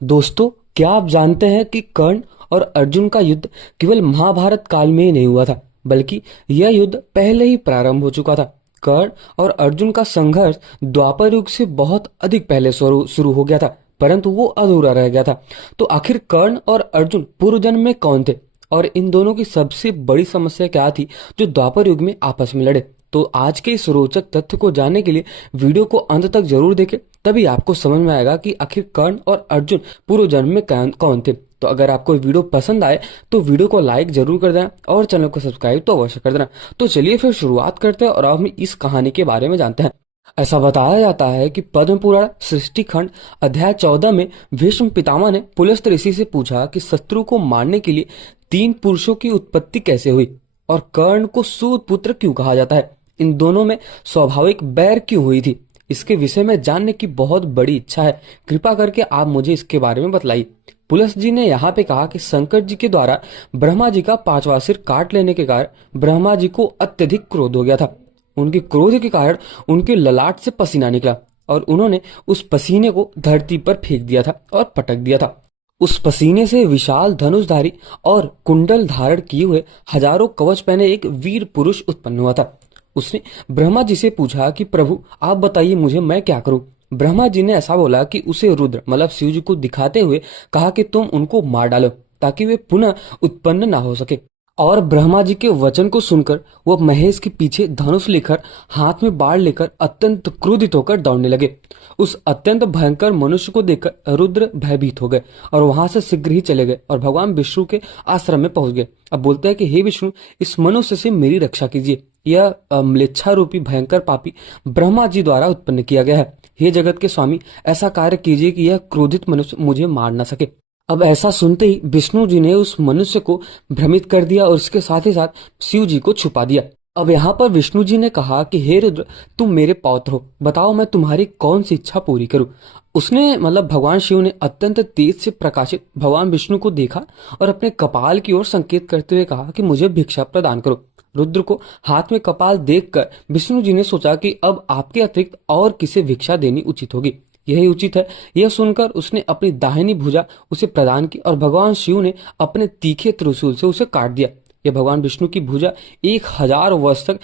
दोस्तों, क्या आप जानते हैं कि कर्ण और अर्जुन का युद्ध केवल महाभारत काल में ही नहीं हुआ था, बल्कि यह युद्ध पहले ही प्रारंभ हो चुका था। कर्ण और अर्जुन का संघर्ष द्वापर युग से बहुत अधिक पहले शुरू शुरू हो गया था, परंतु वो अधूरा रह गया था। तो आखिर कर्ण और अर्जुन पूर्व जन्म में कौन थे, और इन दोनों की सबसे बड़ी समस्या क्या थी जो द्वापर युग में आपस में लड़े? तो आज के इस रोचक तथ्य को जानने के लिए वीडियो को अंत तक जरूर देखें, तभी आपको समझ में आएगा कि आखिर कर्ण और अर्जुन पूर्व जन्म में कौन कौन थे। तो अगर आपको वीडियो पसंद आए तो वीडियो को लाइक जरूर कर देना और चैनल को सब्सक्राइब तो अवश्य कर देना। तो चलिए फिर शुरुआत करते हैं और अब हम इस कहानी के बारे में जानते हैं। ऐसा बताया जाता है कि पद्म पुराण सृष्टि खंड अध्याय 14 में भीष्म पितामह ने पुलस्त्य ऋषि से पूछा कि शत्रु को मारने के लिए 3 पुरुषों की उत्पत्ति कैसे हुई, और कर्ण को सूत पुत्र क्यों कहा जाता है, इन दोनों में स्वाभाविक बैर क्यों हुई थी। इसके विषय में जानने की बहुत बड़ी इच्छा है। कृपा करके आप मुझे इसके बारे में बताइए। पुलस जी ने यहाँ पे कहा कि शंकर जी के द्वारा ब्रह्मा जी का 5वां सिर काट लेने के कारण ब्रह्मा जी को अत्यधिक क्रोध हो गया था। उनके क्रोध के कारण उनके ललाट से पसीना निकला और उन्होंने उस पसीने को धरती पर फेंक दिया था और पटक दिया था। उस पसीने से विशाल धनुषधारी और कुंडल धारण किए हुए हजारों कवच पहने एक वीर पुरुष उत्पन्न हुआ था। उसने ब्रह्मा जी से पूछा कि प्रभु, आप बताइए मुझे, मैं क्या करूं? ब्रह्मा जी ने ऐसा बोला कि उसे रुद्र मतलब शिव जी को दिखाते हुए कहा कि तुम उनको मार डालो ताकि वे पुनः उत्पन्न ना हो सके। और ब्रह्मा जी के वचन को सुनकर वह महेश के पीछे धनुष लेकर हाथ में बाढ़ लेकर अत्यंत क्रोधित होकर दौड़ने लगे। उस अत्यंत भयंकर मनुष्य को देखकर रुद्र भयभीत हो गए और वहां से शीघ्र ही चले गए और भगवान विष्णु के आश्रम में पहुंच गए। अब बोलते हैं कि हे विष्णु, इस मनुष्य से मेरी रक्षा कीजिए। यह म्लेच्छा रूपी भयंकर पापी ब्रह्मा जी द्वारा उत्पन्न किया गया है। हे जगत के स्वामी, ऐसा कार्य कीजिए कि यह क्रोधित मनुष्य मुझे मार न सके। अब ऐसा सुनते ही विष्णु जी ने उस मनुष्य को भ्रमित कर दिया और उसके साथ ही साथ शिव जी को छुपा दिया। अब यहाँ पर विष्णु जी ने कहा कि हे रुद्र, तुम मेरे पौत्र हो, बताओ मैं तुम्हारी कौन सी इच्छा पूरी करूं। उसने मतलब भगवान शिव ने अत्यंत तेज से प्रकाशित भगवान विष्णु को देखा और अपने कपाल की ओर संकेत करते हुए कहा कि मुझे भिक्षा प्रदान करो। रुद्र को हाथ में कपाल देखकर विष्णु जी ने सोचा कि अब आपके अतिरिक्त और किसे भिक्षा देनी उचित होगी, यही उचित है। यह सुनकर उसने अपनी दाहिनी भुजा उसे प्रदान की और भगवान शिव ने अपने तीखे त्रिशूल से उसे काट दिया। यह भगवान विष्णु की भुजा 1000 वर्ष तक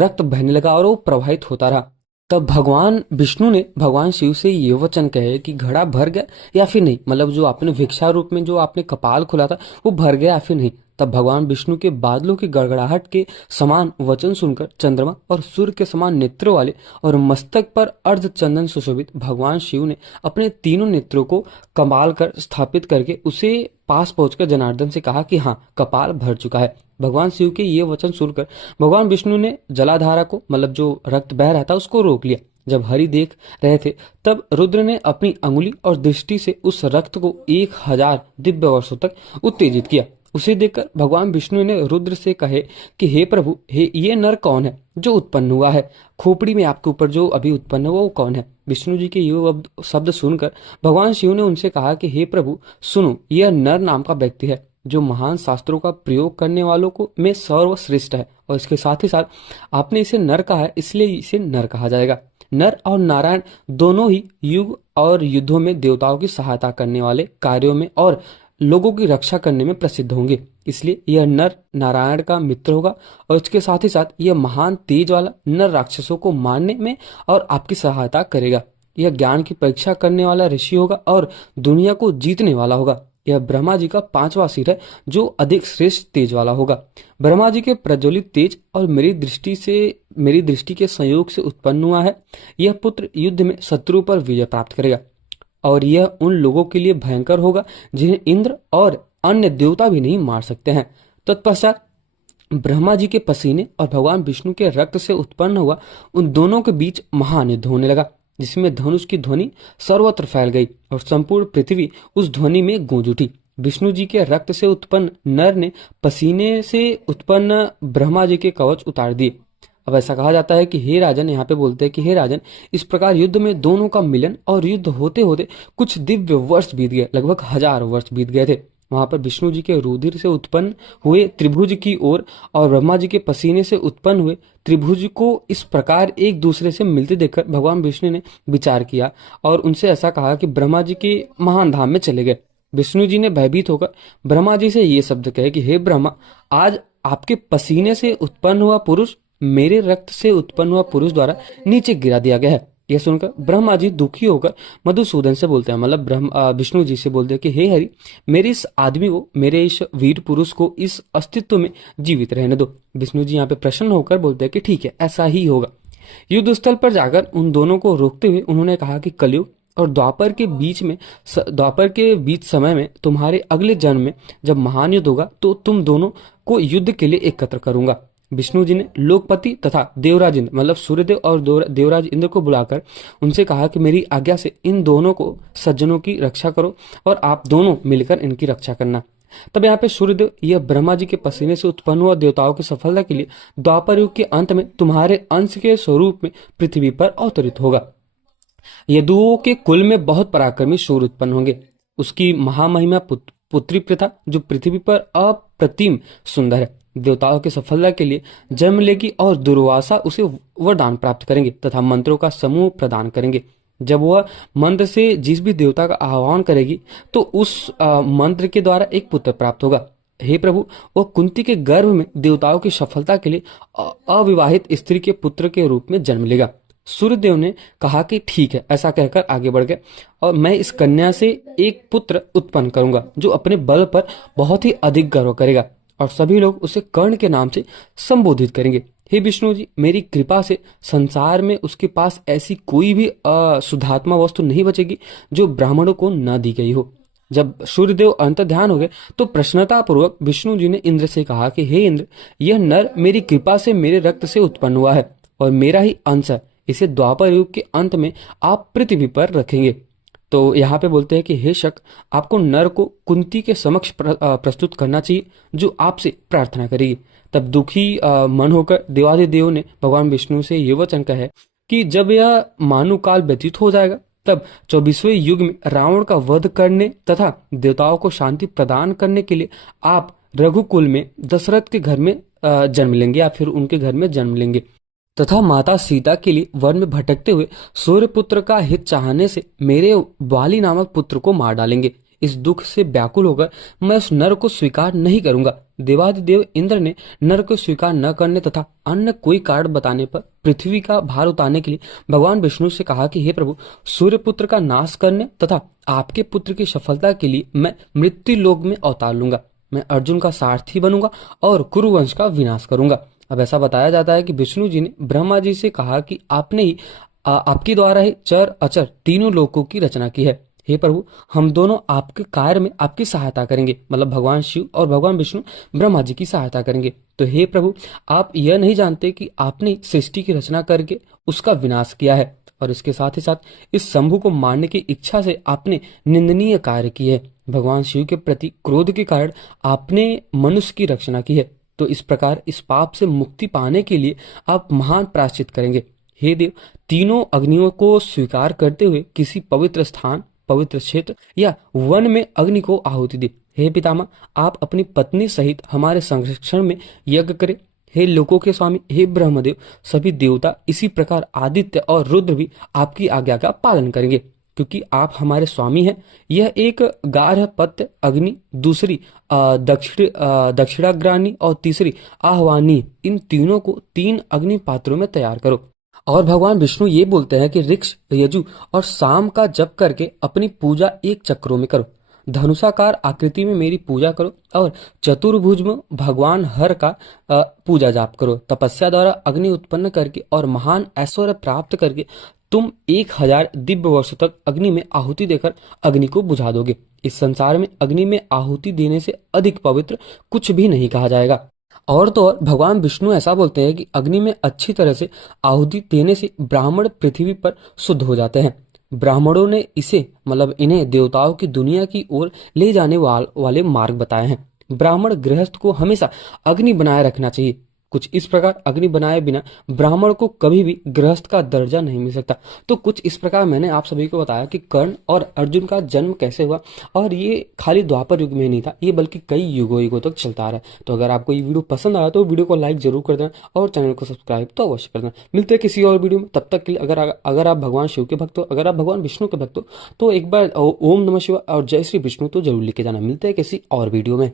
रक्त बहने लगा और वो प्रवाहित होता रहा। तब भगवान विष्णु ने भगवान शिव से ये वचन कहे कि घड़ा भर गया या फिर नहीं, मतलब जो आपने भिक्षा रूप में जो आपने कपाल खोला था वो भर गया या फिर नहीं। तब भगवान विष्णु के बादलों की गड़गड़ाहट के समान वचन सुनकर चंद्रमा और सूर्य के समान नेत्रों वाले और मस्तक पर अर्ध चंदन सुशोभित भगवान शिव ने अपने तीनों नेत्रों को कमाल कर स्थापित करके उसे पास पहुंचकर जनार्दन से कहा कि हाँ, कपाल भर चुका है। भगवान शिव के ये वचन सुनकर भगवान विष्णु ने जलाधारा को मतलब जो रक्त बह रहा था उसको रोक लिया। जब हरि देख रहे थे तब रुद्र ने अपनी अंगुली और दृष्टि से उस रक्त को 1000 दिव्य वर्षों तक उत्तेजित किया। उसे देखकर भगवान विष्णु ने रुद्र से कहे कि हे प्रभु, हे ये नर कौन है जो उत्पन्न हुआ है? खोपड़ी में आपके ऊपर जो अभी उत्पन्न हुआ वो कौन है? विष्णु जी के ये शब्द सुनकर भगवान शिव ने उनसे कहा कि हे प्रभु सुनो, यह नर नाम का व्यक्ति है जो महान शास्त्रों का प्रयोग करने वालों को में सर्वश्रेष्ठ है, और इसके साथ ही साथ आपने इसे नर कहा है इसलिए इसे नर कहा जाएगा। नर और नारायण दोनों ही युग और युद्धों में देवताओं की सहायता करने वाले कार्यों में और लोगों की रक्षा करने में प्रसिद्ध होंगे, इसलिए यह नर नारायण का मित्र होगा और इसके साथ ही साथ यह महान तेज वाला नर राक्षसों को मारने में और आपकी सहायता करेगा। यह ज्ञान की परीक्षा करने वाला ऋषि होगा और दुनिया को जीतने वाला होगा। यह ब्रह्मा जी का 5वां सिर है जो अधिक श्रेष्ठ तेज वाला होगा। ब्रह्मा जी के प्रज्वलित तेज और मेरी दृष्टि के संयोग से उत्पन्न हुआ है। यह पुत्र युद्ध में शत्रु पर विजय प्राप्त करेगा और यह उन लोगों के लिए भयंकर होगा जिन्हें इंद्र और अन्य देवता भी नहीं मार सकते हैं। तत्पश्चात ब्रह्मा जी के पसीने और भगवान विष्णु के रक्त से उत्पन्न हुआ उन दोनों के बीच महान युद्ध होने लगा, जिसमें धनुष की ध्वनि सर्वत्र फैल गई और संपूर्ण पृथ्वी उस ध्वनि में गूंज उठी। विष्णु जी के रक्त से उत्पन्न नर ने पसीने से उत्पन्न ब्रह्मा जी के कवच उतार दिए। अब ऐसा कहा जाता है कि हे राजन, यहाँ पे बोलते हैं कि हे राजन, इस प्रकार युद्ध में दोनों का मिलन और युद्ध होते होते कुछ दिव्य वर्ष बीत गए, लगभग 1000 वर्ष बीत गए थे। वहां पर विष्णु जी के रुधिर से उत्पन्न हुए त्रिभुज की ओर और ब्रह्मा जी के पसीने से उत्पन्न हुए त्रिभुज को इस प्रकार एक दूसरे से मिलते देखकर भगवान विष्णु ने विचार किया और उनसे ऐसा कहा कि ब्रह्मा जी के महान धाम में चले गए। विष्णु जी ने भयभीत होकर ब्रह्मा जी से ये शब्द कहे कि हे ब्रह्मा, आज आपके पसीने से उत्पन्न हुआ पुरुष मेरे रक्त से उत्पन्न हुआ पुरुष द्वारा नीचे गिरा दिया गया है। यह सुनकर ब्रह्मा जी दुखी होकर मधुसूदन से बोलते हैं, मतलब विष्णु जी से बोलते हैं कि हे हरि, मेरे इस आदमी को, मेरे इस वीर पुरुष को इस अस्तित्व में जीवित रहने दो। विष्णु जी यहाँ पे प्रसन्न होकर बोलते हैं कि ठीक है, ऐसा ही होगा। युद्ध स्थल पर जाकर उन दोनों को रोकते हुए उन्होंने कहा कि कलयुग और द्वापर के बीच समय में तुम्हारे अगले जन्म में जब महान युद्ध होगा तो तुम दोनों को युद्ध के लिए एकत्र करूंगा। विष्णु जी ने लोकपति तथा देवराज इंद्र, मतलब सूर्यदेव और देवराज इंद्र को बुलाकर उनसे कहा कि मेरी आज्ञा से इन दोनों को सज्जनों की रक्षा करो और आप दोनों मिलकर इनकी रक्षा करना। तब यहाँ पे सूर्यदेव यह ब्रह्मा जी के पसीने से उत्पन्न हुआ देवताओं की सफलता के लिए द्वापर युग के अंत में तुम्हारे अंश के स्वरूप में पृथ्वी पर अवतरित होगा। यदुओं के कुल में बहुत पराक्रमी शूर उत्पन्न होंगे। उसकी महामहिमा पुत्री प्रथा जो पृथ्वी पर अप्रतिम सुंदर है, देवताओं की सफलता के लिए जन्म लेगी और दुर्वासा उसे वरदान प्राप्त करेंगे तथा मंत्रों का समूह प्रदान करेंगे। जब वह मंत्र से जिस भी देवता का आह्वान करेगी तो उस मंत्र के द्वारा एक पुत्र प्राप्त होगा। हे प्रभु, वह कुंती के गर्भ में देवताओं की सफलता के लिए अविवाहित स्त्री के पुत्र के रूप में जन्म लेगा। सूर्यदेव ने कहा कि ठीक है, ऐसा कहकर आगे बढ़ गए और मैं इस कन्या से एक पुत्र उत्पन्न करूंगा जो अपने बल पर बहुत ही अधिक गर्व करेगा और सभी लोग उसे कर्ण के नाम से संबोधित करेंगे। हे विष्णु जी, मेरी कृपा से संसार में उसके पास ऐसी कोई भी शुद्धात्मा वस्तु नहीं बचेगी जो ब्राह्मणों को न दी गई हो। जब सूर्यदेव अंत ध्यान हो गए तो प्रसन्नता पूर्वक विष्णु जी ने इंद्र से कहा कि हे इंद्र, यह नर मेरी कृपा से मेरे रक्त से उत्पन्न हुआ है और मेरा ही अंश है। इसे द्वापर युग के अंत में आप पृथ्वी पर रखेंगे। तो यहाँ पे बोलते हैं कि हे शक, आपको नर को कुंती के समक्ष प्रस्तुत करना चाहिए जो आपसे प्रार्थना करेगी। तब दुखी मन होकर देवादिदेव ने भगवान विष्णु से ये वचन कहा कि जब यह मानु काल व्यतीत हो जाएगा तब 24वें युग में रावण का वध करने तथा देवताओं को शांति प्रदान करने के लिए आप रघुकुल में दशरथ के घर में जन्म लेंगे या फिर उनके घर में जन्म लेंगे तथा माता सीता के लिए वन में भटकते हुए सूर्य पुत्र का हित चाहने से मेरे वाली नामक पुत्र को मार डालेंगे। इस दुख से व्याकुल होकर मैं उस नर को स्वीकार नहीं करूंगा। देवादिदेव इंद्र ने नर को स्वीकार न करने तथा अन्य कोई कारण बताने पर पृथ्वी का भार उतारने के लिए भगवान विष्णु से कहा कि हे प्रभु, सूर्य पुत्र का नाश करने तथा आपके पुत्र की सफलता के लिए मैं मृत्यु लोक में अवतार लूंगा। मैं अर्जुन का सारथी बनूंगा और कुरुवंश का विनाश करूंगा। अब ऐसा बताया जाता है कि विष्णु जी ने ब्रह्मा जी से कहा कि आपने ही आपके द्वारा ही चर अचर तीनों लोकों की रचना की है। हे प्रभु, हम दोनों आपके कार्य में आपकी सहायता करेंगे, मतलब भगवान शिव और भगवान विष्णु ब्रह्मा जी की सहायता करेंगे। तो हे प्रभु, आप यह नहीं जानते कि आपने सृष्टि की रचना करके उसका विनाश किया है और इसके साथ ही साथ इस शंभु को मारने की इच्छा से आपने निंदनीय कार्य किए है। भगवान शिव के प्रति क्रोध के कारण आपने मनुष्य की रचना की है। तो इस प्रकार इस पाप से मुक्ति पाने के लिए आप महान प्रायश्चित करेंगे। हे देव, तीनों अग्नियों को स्वीकार करते हुए किसी पवित्र स्थान, पवित्र क्षेत्र या वन में अग्नि को आहुति दे। हे पितामह, आप अपनी पत्नी सहित हमारे संरक्षण में यज्ञ करें। हे लोकों के स्वामी, हे ब्रह्मदेव, सभी देवता इसी प्रकार आदित्य और रुद्र भी आपकी आज्ञा का पालन करेंगे क्योंकि आप हमारे स्वामी हैं। यह एक गार्ह पत्य अग्नि, दूसरी दक्षिणाग्रानी और तीसरी आह्वानी, इन तीनों को 3 अग्नि पात्रों में तैयार करो। और भगवान विष्णु ये बोलते हैं कि ऋक्ष, यजु और साम का जप करके अपनी पूजा 1 चक्रों में करो। धनुषाकार आकृति में मेरी पूजा करो और चतुर्भुज में भगवान हर का पूजा जाप करो। तपस्या द्वारा अग्नि उत्पन्न करके और महान ऐश्वर्य प्राप्त करके तुम 1000 दिव्य वर्षों तक अग्नि में आहुति देकर अग्नि को बुझा दोगे। इस संसार में अग्नि में आहुति देने से अधिक पवित्र कुछ भी नहीं कहा जाएगा। और तो और भगवान विष्णु ऐसा बोलते हैं कि अग्नि में अच्छी तरह से आहुति देने से ब्राह्मण पृथ्वी पर शुद्ध हो जाते हैं। ब्राह्मणों ने इसे, मतलब इन्हें देवताओं की दुनिया की ओर ले जाने वाले मार्ग बताए हैं। ब्राह्मण गृहस्थ को हमेशा अग्नि बनाए रखना चाहिए। कुछ इस प्रकार अग्नि बनाए बिना ब्राह्मण को कभी भी गृहस्थ का दर्जा नहीं मिल सकता। तो कुछ इस प्रकार मैंने आप सभी को बताया कि कर्ण और अर्जुन का जन्म कैसे हुआ, और ये खाली द्वापर युग में नहीं था, ये बल्कि कई युगों युगों तक चलता आ रहा है। तो अगर आपको ये वीडियो पसंद आया तो वीडियो को लाइक जरूर कर देना और चैनल को सब्सक्राइब तो अवश्य कर देना। मिलते हैं किसी और वीडियो में, तब तक के लिए अगर अगर आप भगवान शिव के भक्त हो, अगर आप भगवान विष्णु के भक्त हो, तो एक बार ओम नमः शिवाय और जय श्री विष्णु तो जरूर लिखे जाना। मिलते हैं किसी और वीडियो में।